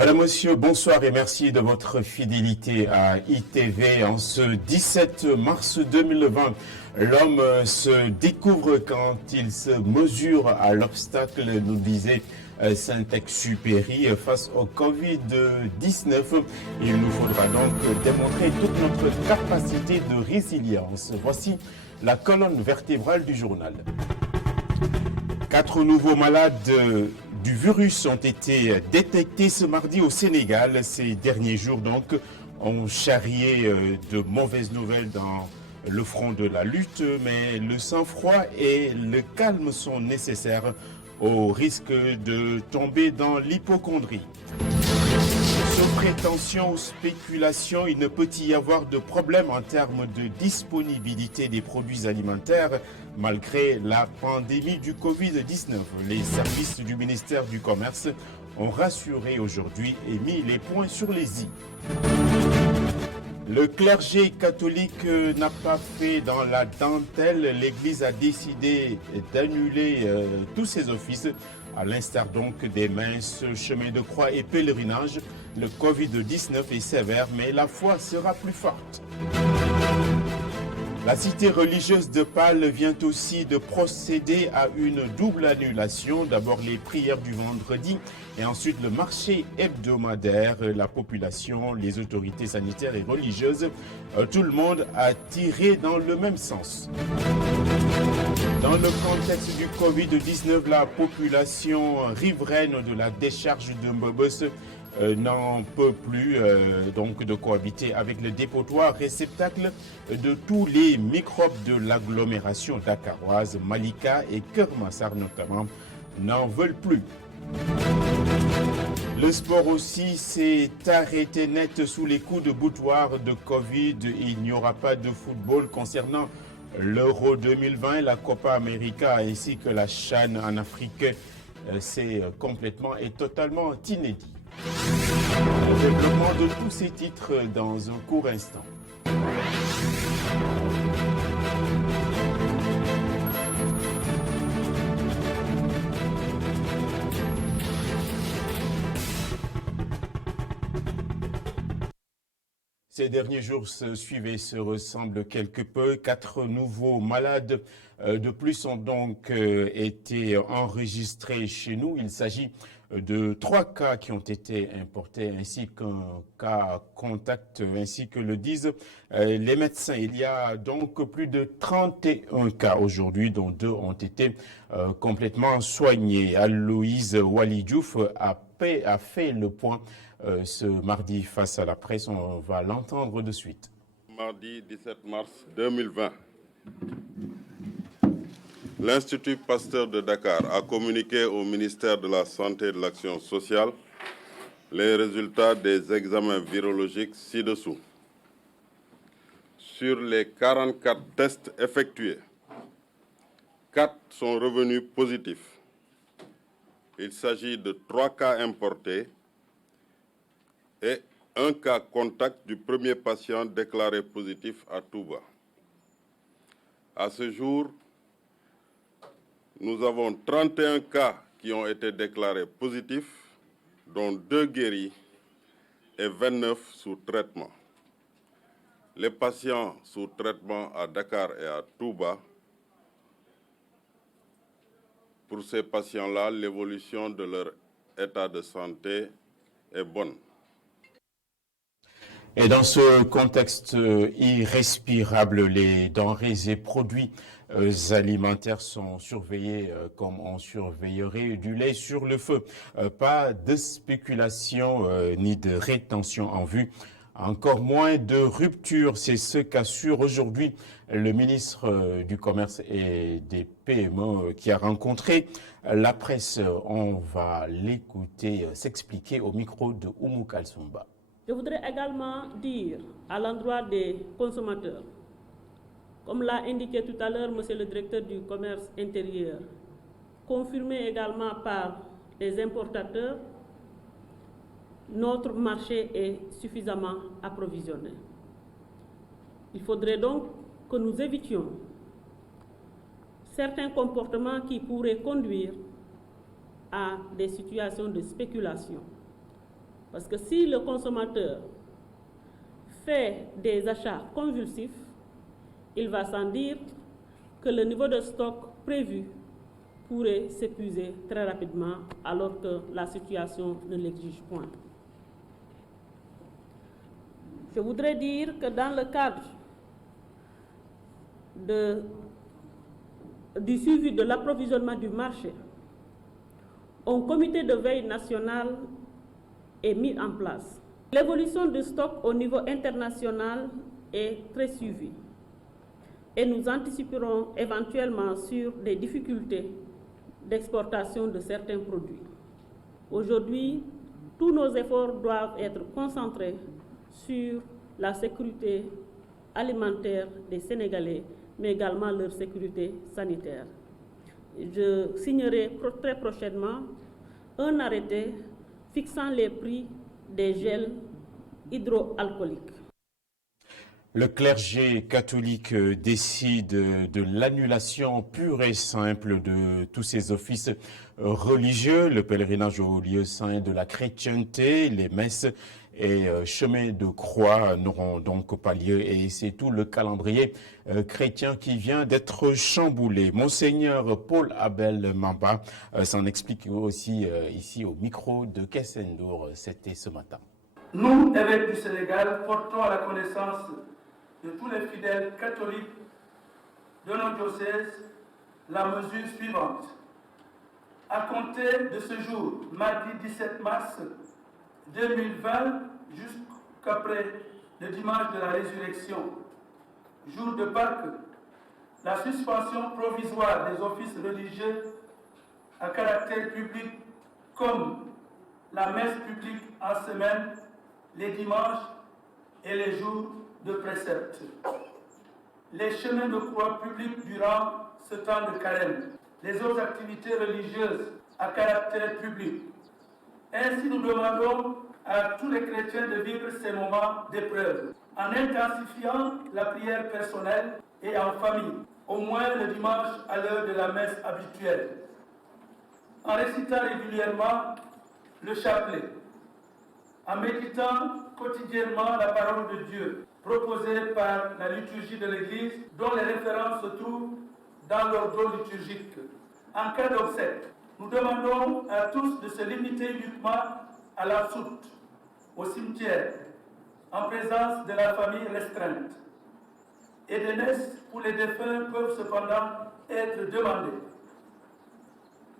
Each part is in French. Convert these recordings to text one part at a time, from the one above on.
Madame, Monsieur, bonsoir et merci de votre fidélité à ITV. En ce 17 mars 2020, l'homme se découvre quand il se mesure à l'obstacle, nous disait Saint-Exupéry, face au Covid-19. Il nous faudra donc démontrer toute notre capacité de résilience. Voici la colonne vertébrale du journal. 4 nouveaux malades du virus ont été détectés ce mardi au Sénégal. Ces derniers jours donc ont charrié de mauvaises nouvelles dans le front de la lutte, mais le sang-froid et le calme sont nécessaires au risque de tomber dans l'hypocondrie. Sans prétention ou spéculation, il ne peut y avoir de problème en termes de disponibilité des produits alimentaires malgré la pandémie du Covid-19. Les services du ministère du Commerce ont rassuré aujourd'hui et mis les points sur les i. Le clergé catholique n'a pas fait dans la dentelle. L'Église a décidé d'annuler tous ses offices, à l'instar donc des messes, chemins de croix et pèlerinages. Le Covid-19 est sévère, mais la foi sera plus forte. La cité religieuse de Pâles vient aussi de procéder à une double annulation. D'abord les prières du vendredi et ensuite le marché hebdomadaire. La population, les autorités sanitaires et religieuses, tout le monde a tiré dans le même sens. Dans le contexte du Covid-19, la population riveraine de la décharge de Mbobos n'en peut plus donc de cohabiter avec le dépotoir réceptacle de tous les microbes de l'agglomération dakaroise. Malika et Kermassar notamment n'en veulent plus. Le sport aussi s'est arrêté net sous les coups de boutoir de Covid. Il n'y aura pas de football concernant l'Euro 2020, la Copa América ainsi que la CHAN en Afrique. C'est complètement et totalement inédit. Le développement de tous ces titres dans un court instant. Ces derniers jours se suivent et se ressemblent quelque peu. 4 nouveaux malades de plus ont donc été enregistrés chez nous. Il s'agit de 3 cas qui ont été importés ainsi qu'un cas contact, ainsi que le disent les médecins. Il y a donc plus de 31 cas aujourd'hui, dont 2 ont été complètement soignés. Aloïse Walidjouf a fait le point ce mardi face à la presse. On va l'entendre de suite. Mardi 17 mars 2020. L'Institut Pasteur de Dakar a communiqué au ministère de la Santé et de l'Action sociale les résultats des examens virologiques ci-dessous. Sur les 44 tests effectués, 4 sont revenus positifs. Il s'agit de 3 cas importés et un cas contact du premier patient déclaré positif à Touba. À ce jour, nous avons 31 cas qui ont été déclarés positifs, dont 2 guéris et 29 sous traitement. Les patients sous traitement à Dakar et à Touba, pour ces patients-là, l'évolution de leur état de santé est bonne. Et dans ce contexte irrespirable, les denrées et produits alimentaires sont surveillés comme on surveillerait du lait sur le feu. Pas de spéculation ni de rétention en vue. Encore moins de rupture, c'est ce qu'assure aujourd'hui le ministre du Commerce et des PME qui a rencontré la presse. On va l'écouter s'expliquer au micro de Oumou Kalsoumba. Je voudrais également dire à l'endroit des consommateurs, comme l'a indiqué tout à l'heure monsieur le directeur du commerce intérieur, confirmé également par les importateurs, notre marché est suffisamment approvisionné. Il faudrait donc que nous évitions certains comportements qui pourraient conduire à des situations de spéculation. Parce que si le consommateur fait des achats convulsifs, il va sans dire que le niveau de stock prévu pourrait s'épuiser très rapidement alors que la situation ne l'exige point. Je voudrais dire que dans le cadre du suivi de l'approvisionnement du marché, un comité de veille national est mis en place. L'évolution du stock au niveau international est très suivie et nous anticiperons éventuellement sur des difficultés d'exportation de certains produits. Aujourd'hui, tous nos efforts doivent être concentrés sur la sécurité alimentaire des Sénégalais, mais également leur sécurité sanitaire. Je signerai très prochainement un arrêté fixant les prix des gels hydroalcooliques. Le clergé catholique décide de l'annulation pure et simple de tous ses offices religieux, le pèlerinage au lieu saint de la chrétienté, les messes et chemins de croix n'auront donc pas lieu et c'est tout le calendrier chrétien qui vient d'être chamboulé. Monseigneur Paul Abel Mamba s'en explique aussi ici au micro de Kessendour, c'était ce matin. Nous, évêques du Sénégal, portons à la connaissance de tous les fidèles catholiques de nos diocèses la mesure suivante. À compter de ce jour, mardi 17 mars 2020, jusqu'après le dimanche de la résurrection, jour de Pâques, la suspension provisoire des offices religieux à caractère public comme la messe publique en semaine, les dimanches et les jours de précepte. Les chemins de croix publics durant ce temps de carême, les autres activités religieuses à caractère public. Ainsi, nous demandons à tous les chrétiens de vivre ces moments d'épreuve en intensifiant la prière personnelle et en famille, au moins le dimanche à l'heure de la messe habituelle, en récitant régulièrement le chapelet, en méditant quotidiennement la parole de Dieu proposée par la liturgie de l'Église, dont les références se trouvent dans l'ordre liturgique. En cas d'obsèque, nous demandons à tous de se limiter uniquement à la soute, au cimetière, en présence de la famille restreinte. Et des messes pour les défunts peuvent cependant être demandées.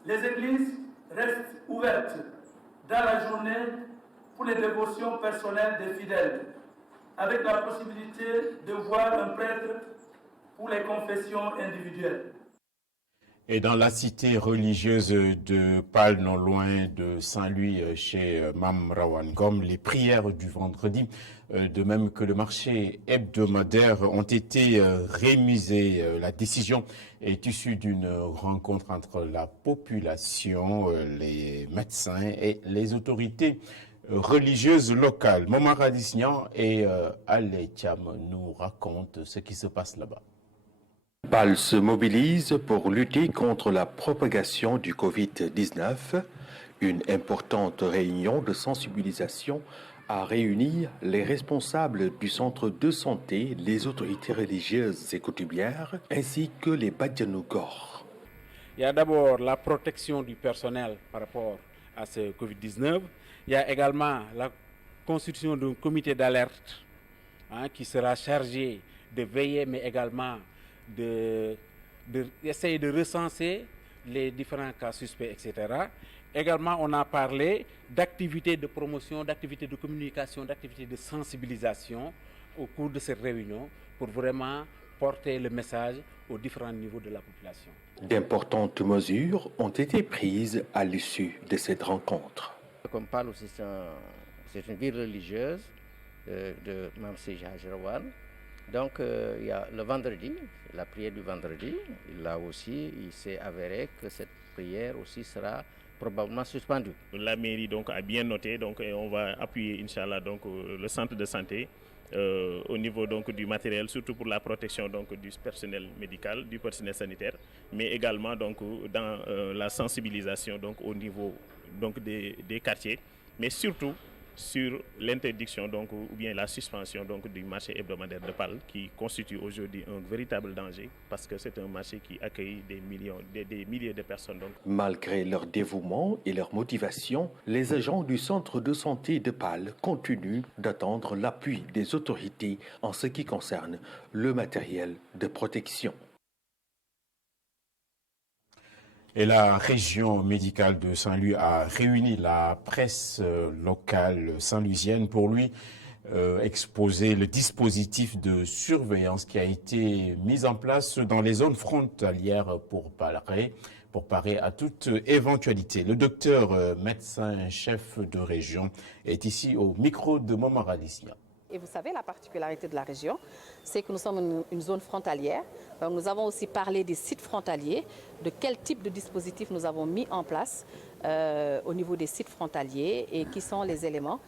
Les églises restent ouvertes dans la journée pour les dévotions personnelles des fidèles, avec la possibilité de voir un prêtre pour les confessions individuelles. Et dans la cité religieuse de Pâle, non loin de Saint-Louis, chez Mam Rawan Ngom, les prières du vendredi, de même que le marché hebdomadaire, ont été rémisées. La décision est issue d'une rencontre entre la population, les médecins et les autorités religieuses locales. Momar Adisnian et Ale Thiam nous racontent ce qui se passe là-bas. Pâle se mobilise pour lutter contre la propagation du Covid-19. Une importante réunion de sensibilisation a réuni les responsables du centre de santé, les autorités religieuses et coutumières, ainsi que les Badjanougor. Il y a d'abord la protection du personnel par rapport à ce Covid-19. Il y a également la constitution d'un comité d'alerte qui sera chargé de veiller, mais également d'essayer de recenser les différents cas suspects, etc. Également, on a parlé d'activités de promotion, d'activités de communication, d'activités de sensibilisation au cours de cette réunion pour vraiment porter le message aux différents niveaux de la population. D'importantes mesures ont été prises à l'issue de cette rencontre. Comme Pâle aussi, c'est une ville religieuse de Mamsi Jajrawan. Donc, il y a le vendredi, la prière du vendredi. Là aussi, il s'est avéré que cette prière aussi sera probablement suspendue. La mairie donc a bien noté, donc, et on va appuyer, Inch'Allah, donc, le centre de santé au niveau donc, du matériel, surtout pour la protection donc, du personnel médical, du personnel sanitaire, mais également donc, dans la sensibilisation donc, au niveau donc, des quartiers, mais surtout sur l'interdiction donc, ou bien la suspension donc, du marché hebdomadaire de Pâle qui constitue aujourd'hui un véritable danger parce que c'est un marché qui accueille des milliers de personnes. Donc. Malgré leur dévouement et leur motivation, les agents du centre de santé de Pâle continuent d'attendre l'appui des autorités en ce qui concerne le matériel de protection. Et la région médicale de Saint-Louis a réuni la presse locale saint-louisienne pour lui exposer le dispositif de surveillance qui a été mis en place dans les zones frontalières pour parer à toute éventualité. Le docteur médecin-chef de région est ici au micro de Momar Alicia. Et vous savez, la particularité de la région, c'est que nous sommes une zone frontalière. Donc nous avons aussi parlé des sites frontaliers, de quel type de dispositif nous avons mis en place au niveau des sites frontaliers et qui sont les éléments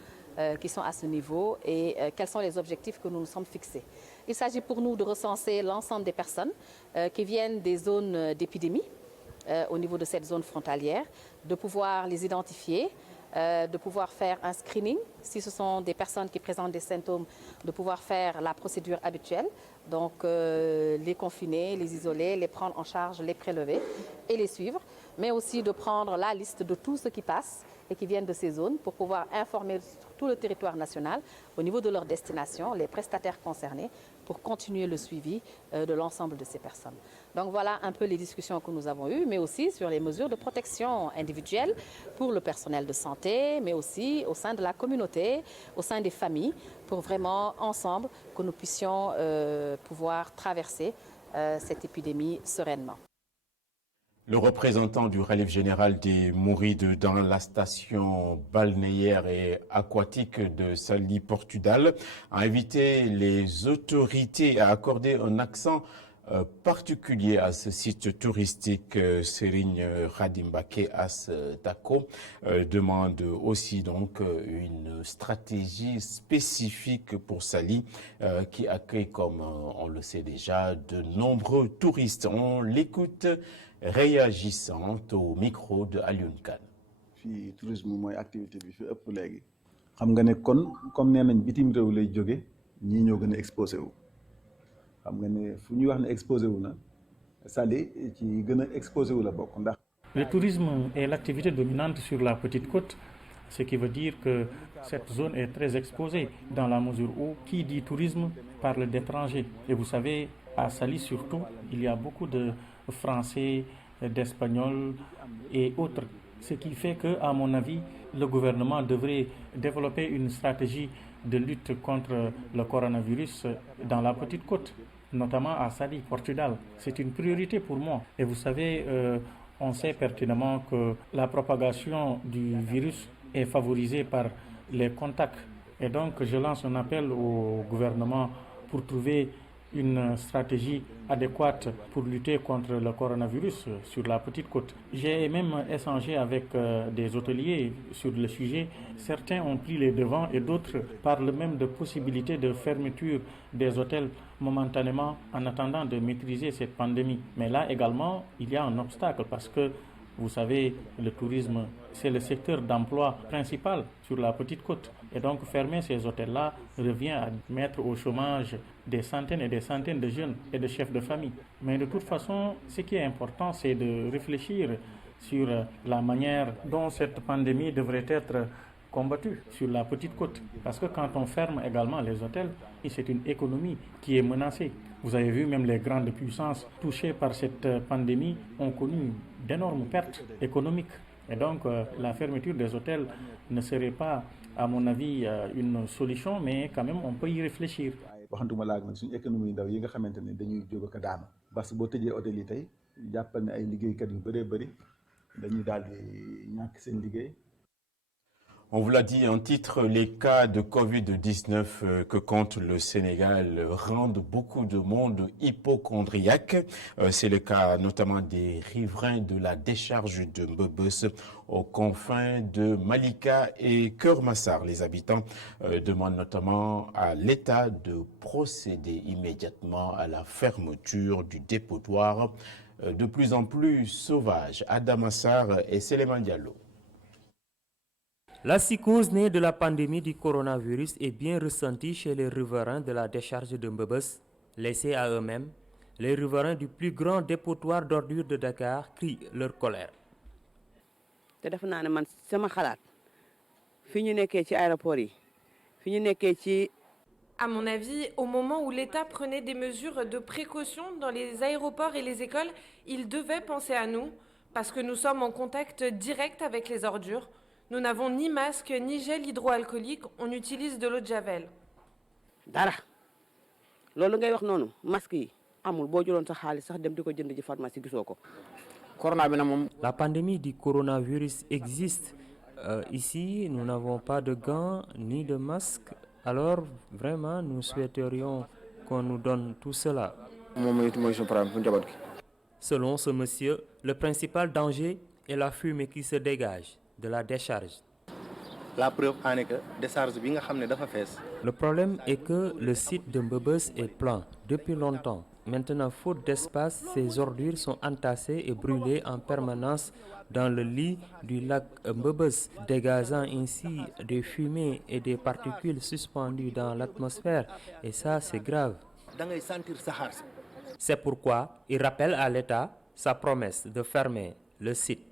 qui sont à ce niveau et quels sont les objectifs que nous nous sommes fixés. Il s'agit pour nous de recenser l'ensemble des personnes qui viennent des zones d'épidémie au niveau de cette zone frontalière, de pouvoir les identifier, de pouvoir faire un screening, si ce sont des personnes qui présentent des symptômes, de pouvoir faire la procédure habituelle, donc les confiner, les isoler, les prendre en charge, les prélever et les suivre, mais aussi de prendre la liste de tout ce qui passe et qui viennent de ces zones pour pouvoir informer tout le territoire national au niveau de leur destination, les prestataires concernés, pour continuer le suivi de l'ensemble de ces personnes. Donc voilà un peu les discussions que nous avons eues, mais aussi sur les mesures de protection individuelle pour le personnel de santé, mais aussi au sein de la communauté, au sein des familles, pour vraiment ensemble que nous puissions pouvoir traverser cette épidémie sereinement. Le représentant du relief général des Mourides dans la station balnéaire et aquatique de Saly Portudal a invité les autorités à accorder un accent particulier à ce site touristique. Serigne Khadim Mbacké As Dako demande aussi donc une stratégie spécifique pour Saly qui accueille, comme on le sait déjà, de nombreux touristes. On l'écoute réagissant au micro de Alioune Kane. fii tourisme mooy activité bi fi ëpp léegi xam nga ne kon comme nee nañ bitim réew lay jóge ñii ñoo gën a exposé wu xam nga ne fu ñuy wax ne exposé wu na Saly ci gën a exposé wu la bokk ndax. Le tourisme est l'activité dominante sur la petite côte, ce qui veut dire que cette zone est très exposée dans la mesure où qui dit tourisme parle d'étrangers. Et vous savez, à Saly surtout, il y a beaucoup de Français, d'Espagnols et autres. Ce qui fait que, à mon avis, le gouvernement devrait développer une stratégie de lutte contre le coronavirus dans la petite côte, notamment à Saly, Portudal. C'est une priorité pour moi. Et vous savez, on sait pertinemment que la propagation du virus est favorisée par les contacts. Et donc, je lance un appel au gouvernement pour trouver une stratégie adéquate pour lutter contre le coronavirus sur la petite côte. J'ai même échangé avec des hôteliers sur le sujet. Certains ont pris les devants et d'autres parlent même de possibilité de fermeture des hôtels momentanément en attendant de maîtriser cette pandémie. Mais là également, il y a un obstacle parce que vous savez, le tourisme, c'est le secteur d'emploi principal sur la petite côte. Et donc, fermer ces hôtels-là revient à mettre au chômage des centaines et des centaines de jeunes et de chefs de famille. Mais de toute façon, ce qui est important, c'est de réfléchir sur la manière dont cette pandémie devrait être combattue sur la petite côte. Parce que quand on ferme également les hôtels, c'est une économie qui est menacée. Vous avez vu, même les grandes puissances touchées par cette pandémie ont connu d'énormes pertes économiques. Et donc, la fermeture des hôtels ne serait pas, à mon avis, une solution, mais quand même, on peut y réfléchir. waxantuma laag nag suñu économie ndaw yi nga xamante ne dañuy jóg ak daanu parce que boo tëjee hôtel yi tey jàppal ne ay liggéeykat yu bëree bëri dañuy daal di ñàkk seen liggéey. On vous l'a dit en titre, les cas de Covid-19 que compte le Sénégal rendent beaucoup de monde hypocondriaque. C'est le cas notamment des riverains de la décharge de Mbebes aux confins de Malika et Keur Massar. Les habitants demandent notamment à l'État de procéder immédiatement à la fermeture du dépotoir de plus en plus sauvage. Adam Assar et Séléman Diallo. La psychose née de la pandémie du coronavirus est bien ressentie chez les riverains de la décharge de Mbebes. Laissés à eux-mêmes, les riverains du plus grand dépotoir d'ordures de Dakar crient leur colère. À mon avis, au moment où l'État prenait des mesures de précaution dans les aéroports et les écoles, il devait penser à nous, parce que nous sommes en contact direct avec les ordures. Nous n'avons ni masque, ni gel hydroalcoolique, on utilise de l'eau de Javel. Dara. Lolu ngay wax nonu, masque yi amul bo jëlon sa xaalis sax dem diko jënd ci pharmacie gisoko. Corona bi na mom. La pandémie du coronavirus existe. Ici, nous n'avons pas de gants ni de masques. Alors, vraiment, nous souhaiterions qu'on nous donne tout cela. Selon ce monsieur, le principal danger est la fumée qui se dégage de la décharge. La preuve en est que décharge bi nga xamné dafa fess. Le problème est que le site de Mbebes est plein depuis longtemps. Maintenant, faute d'espace, ces ordures sont entassées et brûlées en permanence dans le lit du lac Mbebes, dégageant ainsi des fumées et des particules suspendues dans l'atmosphère. Et ça, c'est grave. C'est pourquoi il rappelle à l'État sa promesse de fermer le site.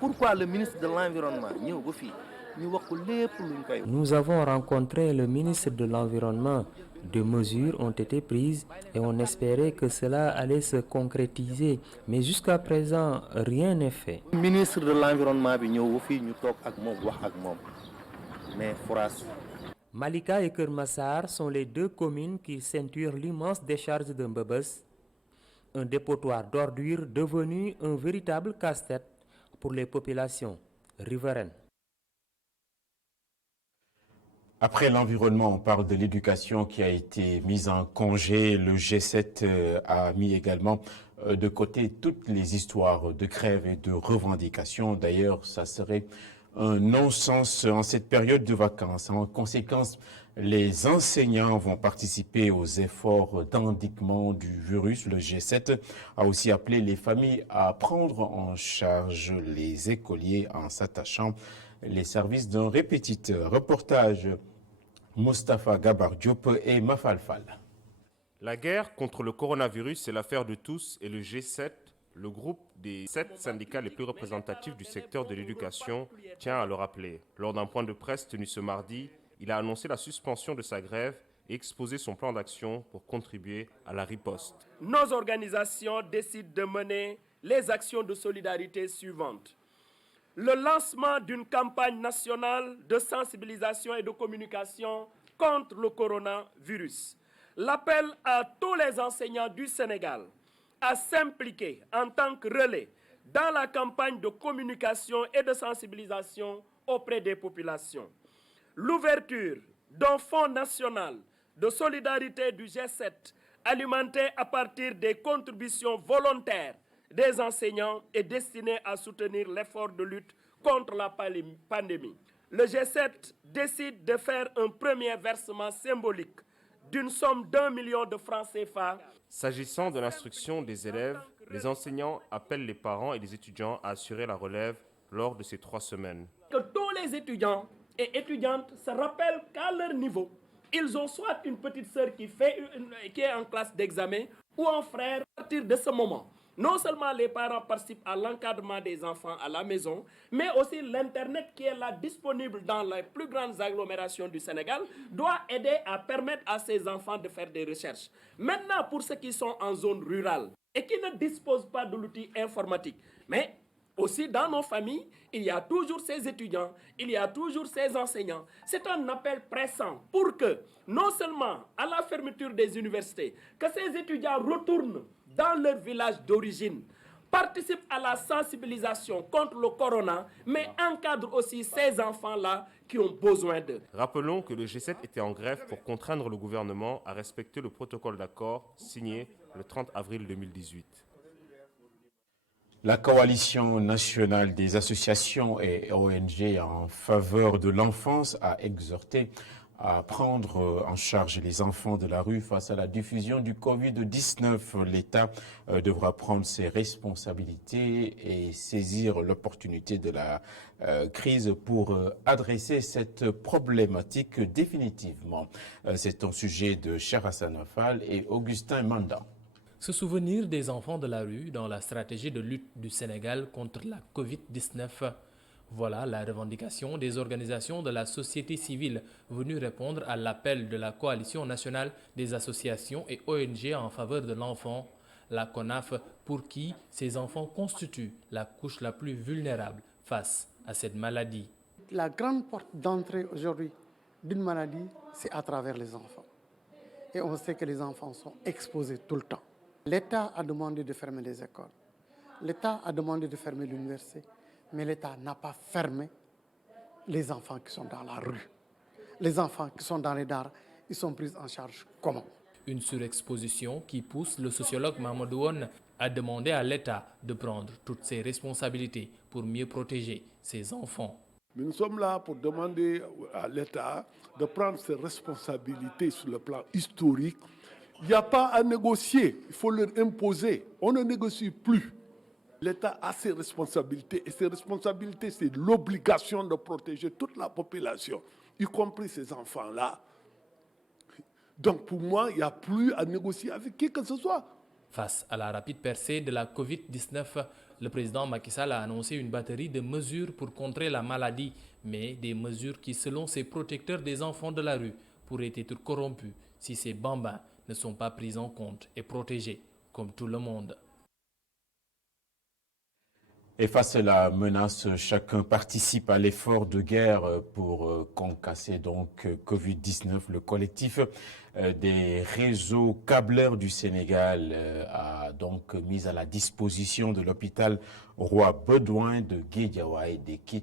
Pourquoi le ministre de l'Environnement Nous avons rencontré le ministre de l'Environnement. Des mesures ont été prises et on espérait que cela allait se concrétiser. Mais jusqu'à présent, rien n'est fait. Le ministre de l'Environnement mais Malika et Kermassar sont les deux communes qui ceinturent l'immense décharge de Mbebes, un dépotoir d'ordures devenu un véritable casse-tête pour les populations riveraines. Après l'environnement, on parle de l'éducation qui a été mise en congé. Le G7 a mis également de côté toutes les histoires de grève et de revendications. D'ailleurs, ça serait un non-sens en cette période de vacances. En conséquence, les enseignants vont participer aux efforts d'endiguement du virus. Le G7 a aussi appelé les familles à prendre en charge les écoliers en s'attachant les services d'un répétiteur. Reportage Moustapha Gabar Diop et Mafalfal. La guerre contre le coronavirus est l'affaire de tous et le G7, le groupe des 7 syndicats les plus représentatifs du secteur de l'éducation, tient à le rappeler. Lors d'un point de presse tenu ce mardi, il a annoncé la suspension de sa grève et exposé son plan d'action pour contribuer à la riposte. Nos organisations décident de mener les actions de solidarité suivantes. Le lancement d'une campagne nationale de sensibilisation et de communication contre le coronavirus. L'appel à tous les enseignants du Sénégal à s'impliquer en tant que relais dans la campagne de communication et de sensibilisation auprès des populations. L'ouverture d'un fonds national de solidarité du G7 alimenté à partir des contributions volontaires des enseignants est destiné à soutenir l'effort de lutte contre la pandémie. Le G7 décide de faire un premier versement symbolique d'une somme d'1 million de francs CFA. S'agissant de l'instruction des élèves, les enseignants appellent les parents et les étudiants à assurer la relève lors de ces 3 semaines. Que tous les étudiants et étudiantes se rappellent qu'à leur niveau, ils ont soit une petite sœur qui est en classe d'examen ou un frère. À partir de ce moment, non seulement les parents participent à l'encadrement des enfants à la maison, mais aussi l'Internet qui est là disponible dans les plus grandes agglomérations du Sénégal doit aider à permettre à ces enfants de faire des recherches. Maintenant, pour ceux qui sont en zone rurale et qui ne disposent pas de l'outil informatique, mais aussi dans nos familles, il y a toujours ces étudiants, il y a toujours ces enseignants. C'est un appel pressant pour que, non seulement à la fermeture des universités, que ces étudiants retournent dans leur village d'origine, participent à la sensibilisation contre le corona, mais encadrent aussi ces enfants-là qui ont besoin d'eux. Rappelons que le G7 était en grève pour contraindre le gouvernement à respecter le protocole d'accord signé le 30 avril 2018. La coalition nationale des associations et ONG en faveur de l'enfance a exhorté à prendre en charge les enfants de la rue face à la diffusion du Covid-19. L'État devra prendre ses responsabilités et saisir l'opportunité de la crise pour adresser cette problématique définitivement. C'est un sujet de Cher Hassan Fall et Augustin Manda. Se souvenir des enfants de la rue dans la stratégie de lutte du Sénégal contre la Covid-19. Voilà la revendication des organisations de la société civile venues répondre à l'appel de la Coalition nationale des associations et ONG en faveur de l'enfant, la CONAF, pour qui ces enfants constituent la couche la plus vulnérable face à cette maladie. La grande porte d'entrée aujourd'hui d'une maladie, c'est à travers les enfants. Et on sait que les enfants sont exposés tout le temps. L'État a demandé de fermer les écoles. L'État a demandé de fermer l'université. Mais l'État n'a pas fermé les enfants qui sont dans la rue. Les enfants qui sont dans les daras, ils sont pris en charge comment? Une surexposition qui pousse le sociologue Mamadou Won à demander à l'État de prendre toutes ses responsabilités pour mieux protéger ses enfants. Mais nous sommes là pour demander à l'État de prendre ses responsabilités sur le plan historique. Il n'y a pas à négocier, il faut leur imposer. On ne négocie plus. L'État a ses responsabilités et ses responsabilités, c'est l'obligation de protéger toute la population, y compris ces enfants-là. Donc pour moi, il n'y a plus à négocier avec qui que ce soit. Face à la rapide percée de la Covid-19, le président Macky Sall a annoncé une batterie de mesures pour contrer la maladie, mais des mesures qui, selon ses protecteurs des enfants de la rue, pourraient être corrompues si ces bambins ne sont pas pris en compte et protégés comme tout le monde. Et face à la menace, chacun participe à l'effort de guerre pour concasser donc Covid-19. Le collectif des réseaux câbleurs du Sénégal a donc mis à la disposition de l'hôpital Roi Baudouin de Guédiawaye des kits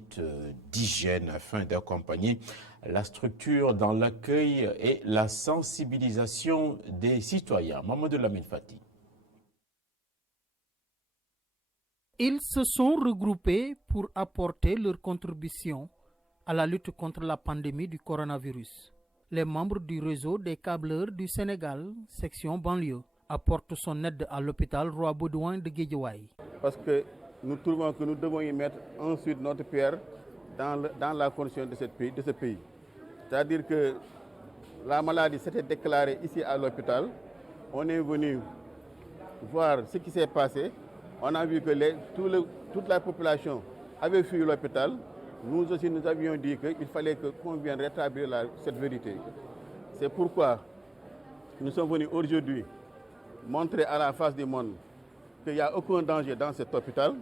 d'hygiène afin d'accompagner la structure dans l'accueil et la sensibilisation des citoyens. Mamadou Lamine Fati. Ils se sont regroupés pour apporter leur contribution à la lutte contre la pandémie du coronavirus. Les membres du réseau des câbleurs du Sénégal, section banlieue, apportent son aide à l'hôpital Roi Baudouin de Guédiawaye. Parce que nous trouvons que nous devons y mettre ensuite notre pierre dans la condition de ce pays. C'est-à-dire que la maladie s'était déclarée ici à l'hôpital. On est venu voir ce qui s'est passé. On a vu que toute la population avait fui l'hôpital. Nous aussi, nous avions dit qu'il fallait qu'on vienne rétablir cette vérité. C'est pourquoi nous sommes venus aujourd'hui montrer à la face du monde qu'il n'y a aucun danger dans cet hôpital.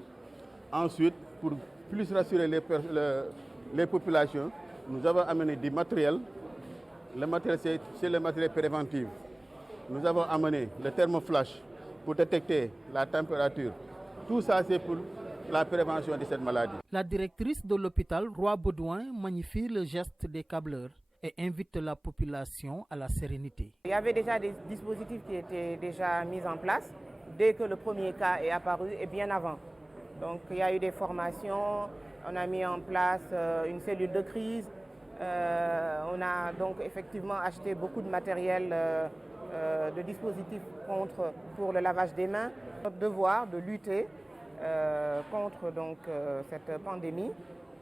Ensuite, pour plus rassurer les populations, nous avons amené du matériel. Le matériel, c'est le matériel préventif. Nous avons amené le thermoflash pour détecter la température. Tout ça, c'est pour la prévention de cette maladie. La directrice de l'hôpital Roi Baudouin magnifie le geste des câbleurs et invite la population à la sérénité. Il y avait déjà des dispositifs qui étaient déjà mis en place dès que le premier cas est apparu et bien avant. Donc il y a eu des formations, on a mis en place une cellule de crise, on a donc effectivement acheté beaucoup de matériel de dispositifs pour le lavage des mains. Notre devoir de lutter contre donc, cette pandémie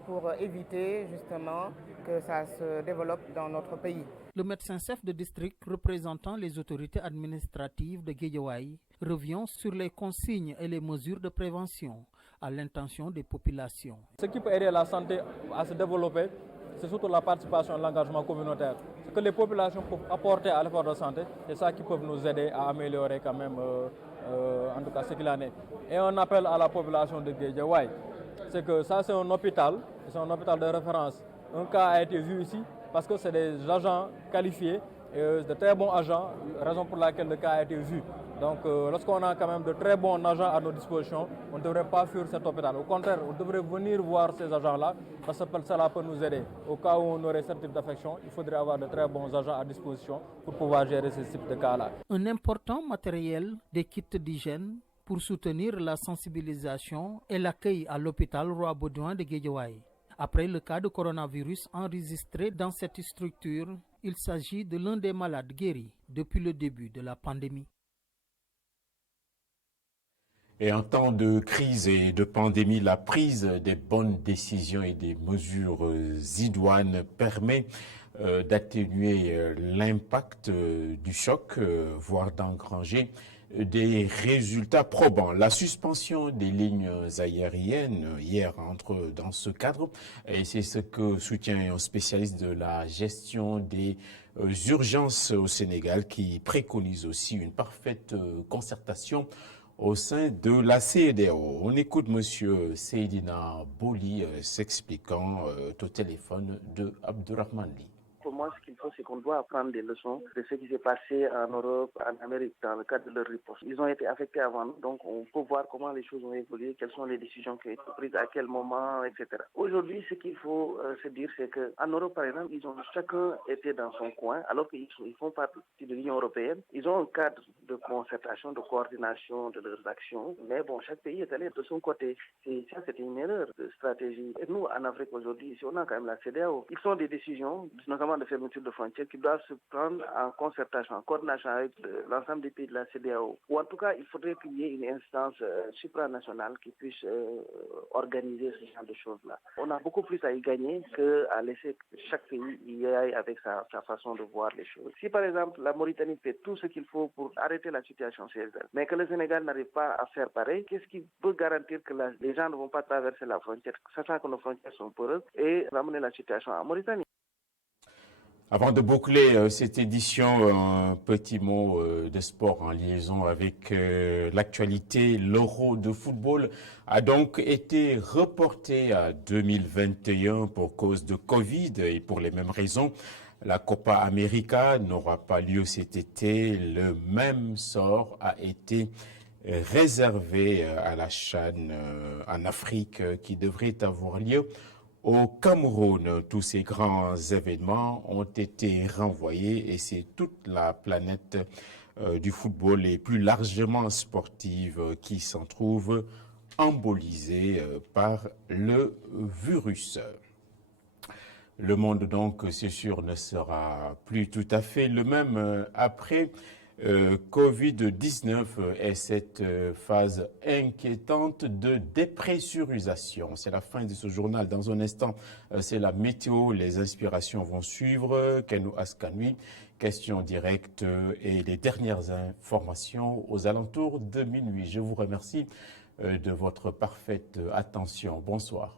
pour éviter justement que ça se développe dans notre pays. Le médecin-chef de district représentant les autorités administratives de Guédiawaye revient sur les consignes et les mesures de prévention à l'intention des populations. Ce qui peut aider la santé à se développer, c'est surtout la participation et l'engagement communautaire. Ce que les populations peuvent apporter à l'effort de santé, c'est ça qui peut nous aider à améliorer quand même, en tout cas ce qu'il en est. Et on appelle à la population de Guédiawaye, c'est que ça c'est un hôpital de référence. Un cas a été vu ici parce que c'est des agents qualifiés, de très bons agents, raison pour laquelle le cas a été vu. Donc lorsqu'on a quand même de très bons agents à nos dispositions, on ne devrait pas fuir cet hôpital. Au contraire, on devrait venir voir ces agents-là parce que cela peut nous aider. Au cas où on aurait ce type d'affection, il faudrait avoir de très bons agents à disposition pour pouvoir gérer ce type de cas-là. Un important matériel des kits d'hygiène pour soutenir la sensibilisation et l'accueil à l'hôpital Roi Baudouin de Guédiawaye. Après le cas de coronavirus enregistré dans cette structure, Il s'agit de l'un des malades guéris depuis le début de la pandémie. Et en temps de crise et de pandémie, la prise des bonnes décisions et des mesures idoines permet d'atténuer l'impact du choc, voire d'engranger des résultats probants. La suspension des lignes aériennes hier entre dans ce cadre, et c'est ce que soutient un spécialiste de la gestion des urgences au Sénégal qui préconise aussi une parfaite concertation au sein de la CEDEAO. On écoute M. Seydina Boli s'expliquant au téléphone de Abdourahmane Ly. Pour moi, ce qu'il faut, c'est qu'on doit apprendre des leçons de ce qui s'est passé en Europe, en Amérique, dans le cadre de leur riposte. Ils ont été affectés avant nous, donc on peut voir comment les choses ont évolué, quelles sont les décisions qui ont été prises, à quel moment, etc. Aujourd'hui, ce qu'il faut se dire, c'est qu'en Europe, par exemple, ils ont chacun été dans son coin, alors qu'ils font partie de l'Union européenne. Ils ont un cadre de concertation, de coordination de leurs actions, mais bon, chaque pays est allé de son côté. Ça, c'était une erreur de stratégie. Et nous, en Afrique aujourd'hui, ici, on a quand même la CEDEAO. Ils sont des décisions, notamment de fermeture de frontières, qui doivent se prendre en concertation, en coordination avec l'ensemble des pays de la CEDEAO. Ou en tout cas, il faudrait qu'il y ait une instance supranationale qui puisse organiser ce genre de choses-là. On a beaucoup plus à y gagner qu'à laisser chaque pays y aille avec sa façon de voir les choses. Si par exemple la Mauritanie fait tout ce qu'il faut pour arrêter la situation chez elle, mais que le Sénégal n'arrive pas à faire pareil, qu'est-ce qui peut garantir que les gens ne vont pas traverser la frontière, sachant que nos frontières sont poreuses, et ramener la situation en Mauritanie? Avant de boucler cette édition, un petit mot de sport en liaison avec l'actualité. L'Euro de football a donc été reporté à 2021 pour cause de Covid et pour les mêmes raisons. La Copa América n'aura pas lieu cet été. Le même sort a été réservé à la CHAN en Afrique qui devrait avoir lieu au Cameroun. Tous ces grands événements ont été renvoyés et c'est toute la planète du football et plus largement sportive qui s'en trouve embolisée par le virus. Le monde donc, c'est sûr, ne sera plus tout à fait le même après Covid-19 et cette phase inquiétante de dépressurisation. C'est la fin de ce journal. Dans un instant, c'est la météo. Les inspirations vont suivre. Kenou Askanui, questions directes et les dernières informations aux alentours de minuit. Je vous remercie de votre parfaite attention. Bonsoir.